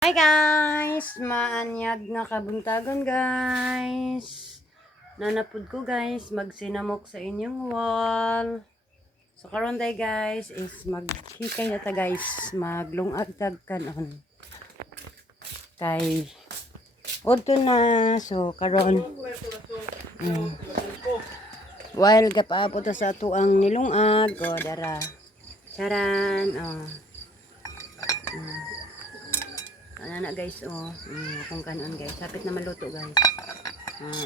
Hi guys! Maanyag na kabuntagon guys. Nanapod ko guys, magsinamok sa inyong wall. So karon day guys is maghikay na ta guys, maglungag-tag kanon. Kay udto na, so karon while gapaabot ta sa tuang nilungag, o dara. Charan, Ano na guys, kung kanon guys. Sapit na maluto guys.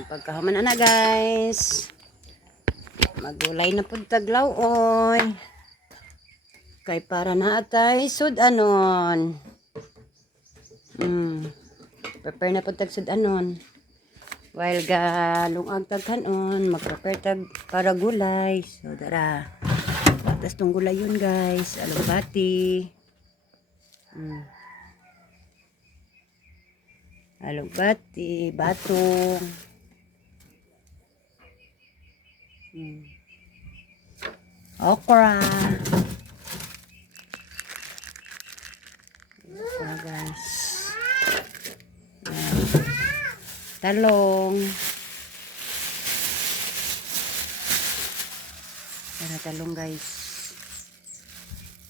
Pagkahuman na guys. Magulay na pud taglaw oy. Kay para na atay sudanon. Prepare na pud tag sudanon. While galungag tag kanon, mag-prepare tag para gulay. So dara. Tapos tong gulay yun guys, alugbati. Alugbati, batong. Okra. Okra guys. Talong. Para talong guys.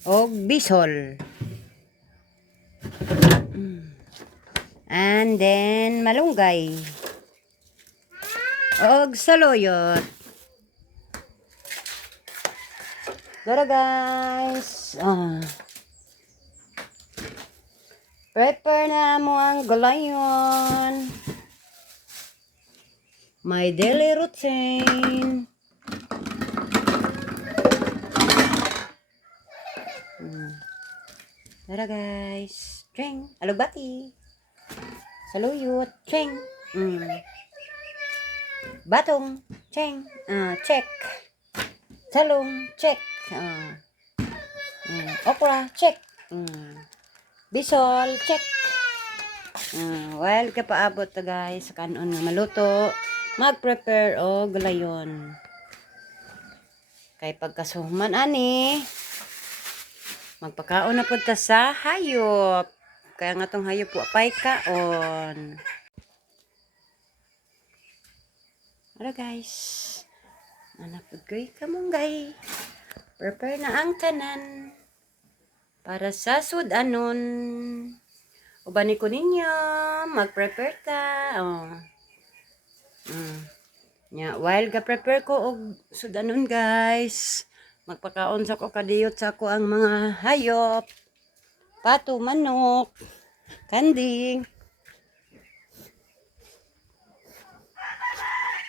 Og bisol. And then malunggay. Og saloyot. Dara guys. Prepare na mo ang gulayon. My daily routine. Dara guys. Cheng. Alugbati. Saluyot. Cheng. Batong. Cheng. Check. Talong. Check. Okra. Check. Bisol. Check. While kapaabot ta guys sa kanon nga maluto, mag-prepare og gulayon. Kay pagkasuhuman ani, magpakaon na pud ta sa hayop. Kaya nga tong hayop wa pay kaon. Ara guys. Nanapod ko'y kamunggay. Prepare na ang tanan para sa sudanon. Ubani ko ninyo, mag-prepare ta. While ga-prepare ko og sudanon guys, magpakaon sa ko kadiyot sa ko ang mga hayop. Pato, manok, kanding.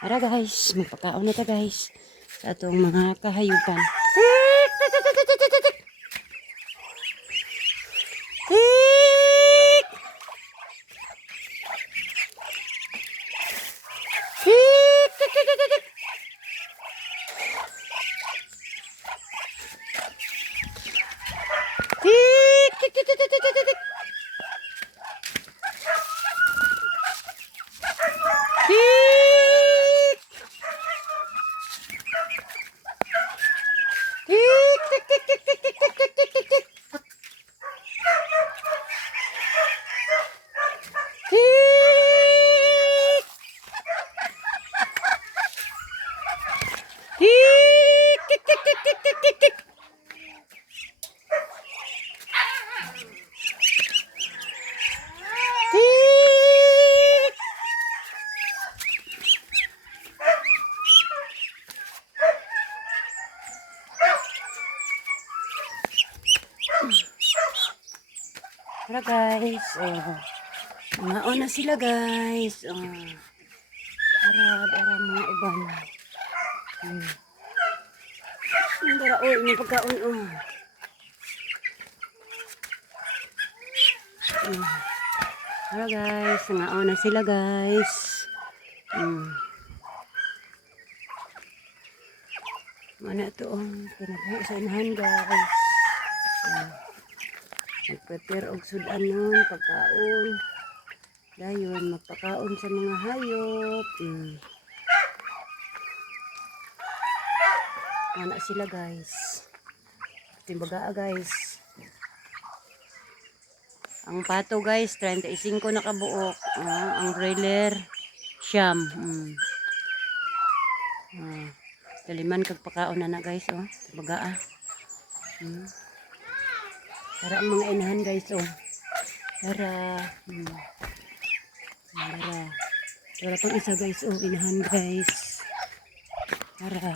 Ara guys, magpakaon na ta guys sa atong mga kahayupan. Tara guys, maon na sila guys. Dara mga uban. Dara ini pagkaon Tara guys, maon na sila guys. Mana to pinabuhi sa inahan guys. Mag-prepare og sudanon, pagkaon. Dayon, magpakaon sa mga hayop. Anak sila guys. Timbaga guys. Ang pato guys, 35 na kabuok. Ang broiler, siyam. Daliman kag pakaon na guys, oh. Baga Tara ang mga inahan guys, oh. Tara. Tara. Tara pang isa guys, oh. Inahan guys. Tara.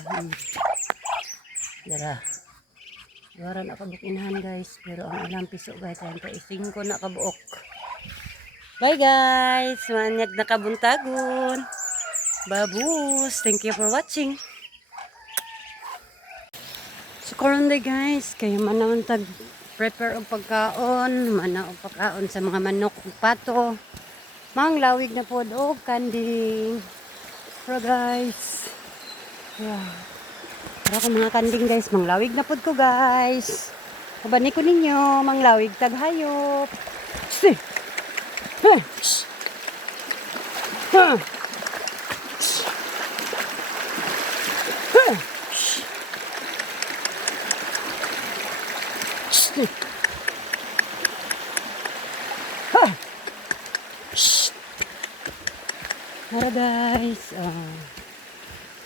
Tara. Tara na kabuok inahan guys. Pero ang ilang piso guys, 35 na kabuok. Bye guys. Manyag na kabuntagon. Babus. Thank you for watching. So karon day guys, kayo man naman prepare og pagkaon, mana og pagkaon sa mga manok ug pato. Manglawig na pod og kanding. Pero guys, para ko mga kanding guys, manglawig na pod ko guys. Kabani ko ninyo, manglawig tag hayop. Tara guys,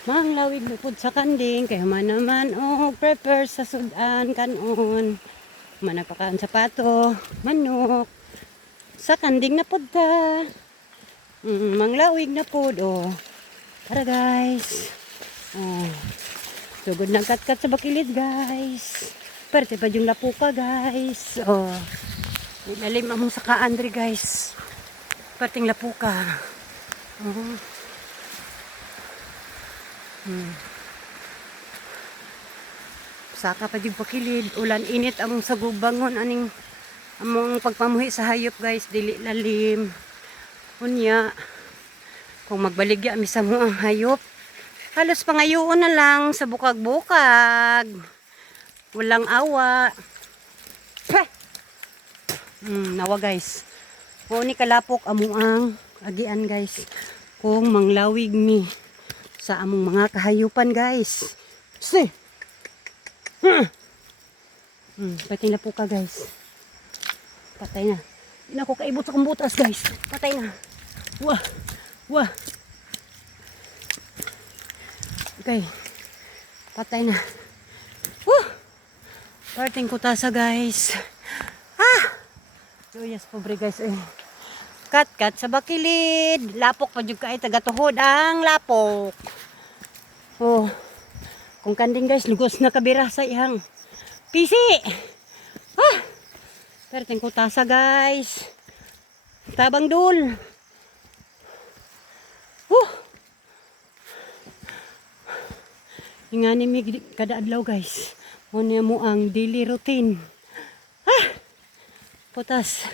manglawig na pud sa kanding, kayo man naman, prepare sa sudan kanon. Manapakaan sa pato, manok, sa kanding na pud ta. Manglawig na pud, Tara guys, sugod ng kat-kat sa bakilid guys. Perte pa yung lapuka guys, ilalim among sa Andre guys. Perting lapuka. Saka pa yung pakilid, ulan init among sagubangon aning among pagpamuhi sa hayop guys, dili lalim. Unya, kung magbaligya mi sa mo ang hayop, halos pangayoon na lang sa bukag-bukag. Walang awa. Nawa guys. O ni kalapok among ang agian guys. Kung manglawig mi sa among mga kahayupan guys. Patay na po ka guys. Patay na. Hindi na ako kaibot sa kumbutas guys. Patay na. Wah. Okay. Patay na. Parting kutasa guys. Joyous pobre guys. Kat sa bakilid. Lapok pa jud kay tagatuhod ang lapok. Kung kanding guys, lugos na kabira sa ihang pisi. Parting kutasa guys. Tabang dul. Ingani mi kada adlaw guys. Muna mo ang daily routine. Putas.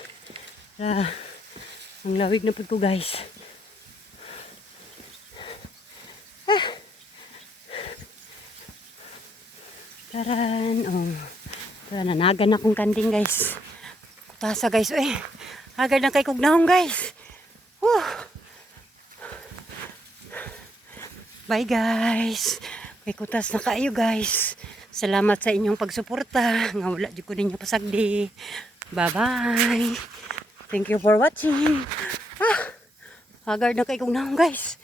Ang lawig na po ko guys. Taran. Tara, nanagan akong kanding guys. Putasa guys. Agad na kay kugnahong guys. Bye guys. May kutas na kayo guys. Salamat sa inyong pagsuporta. Nga wala di ko ninyo pasagdi. Bye-bye. Thank you for watching. Haggard na kay kong naong guys.